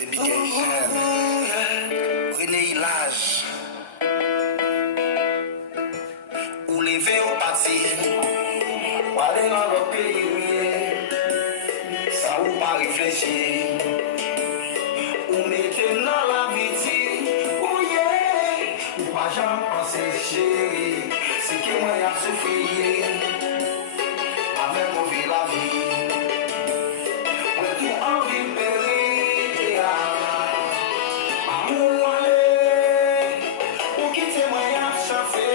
C'est Big FM. René Hilage. Ou lever au parti. Ou aller dans le pays. Ça ou pas réfléchir. Ou mettre dans la vie. Ou yeah. Ou pas jamais penser chérie. C'est que moi y'a souffrir. Avec mon vie la vie. Ouais, tout envie de périr. Amour aller. Ou quitter moi y'a chassé.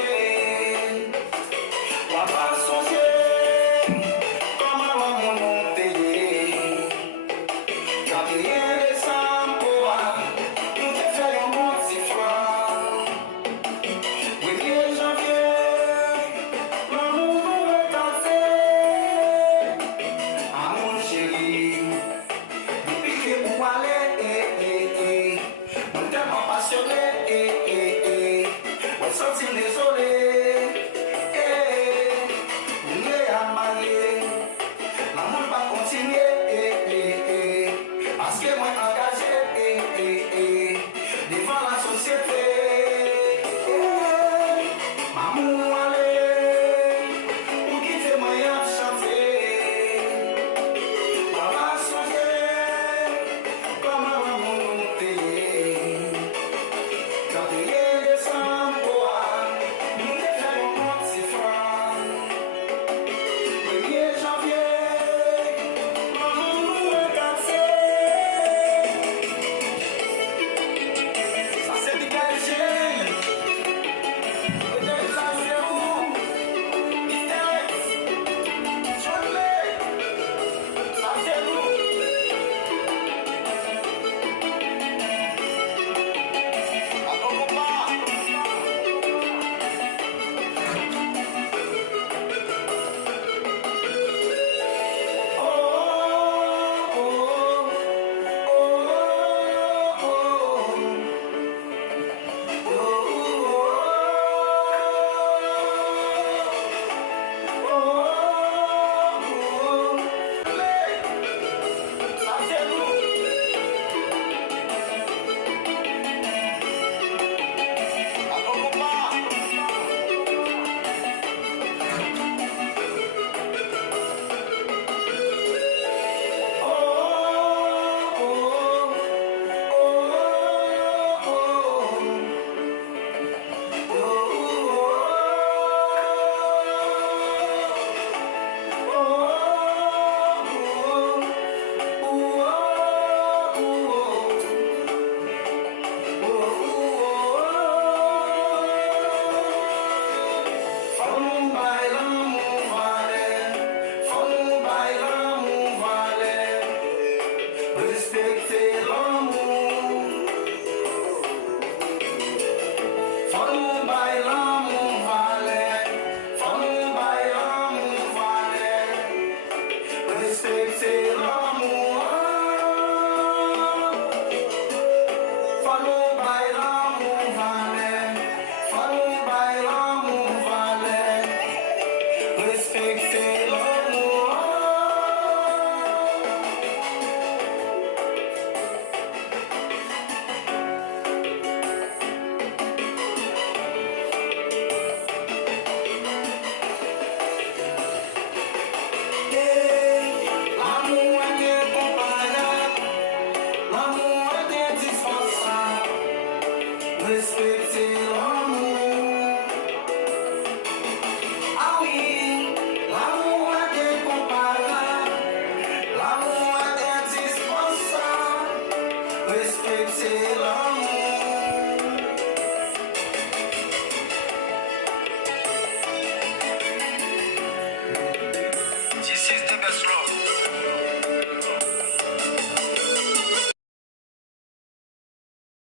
Ou pas songer. Comment va mon monter. Quand rien descend pour moi. Nous te faisons un bon petit froid. 1er janvier. L'amour est cassé. Amour chéri. Depuis que vous allez, nous tellement passionnés, on se sent désolé, on est à marier, l'amour va continuer, parce que moi engagé, devant la société, amour allez, pour quitter moi y'a chanté. Voilà songer, comment va monter. Quand il est décembre, nous te faisons un petit froid. 1er janvier, l'amour est cassé. Ça c'est du galgène. Peut-être ça c'est où. Mystère, Jolie, ça c'est où. Respecter l'amour. Faut-nous bailler l'amour, valet. Faut-nous bailler l'amour, valet. Respecter l'amour. Faut-nous bailler l'amour, valet. Faut-nous bailler l'amour, valet. Respecter l'amour. L'amour est incomparable, l'amour est indispensable. Respecter l'amour. Ah oui, l'amour est incomparable, l'amour est indispensable. Respecter l'amour. This is the best road.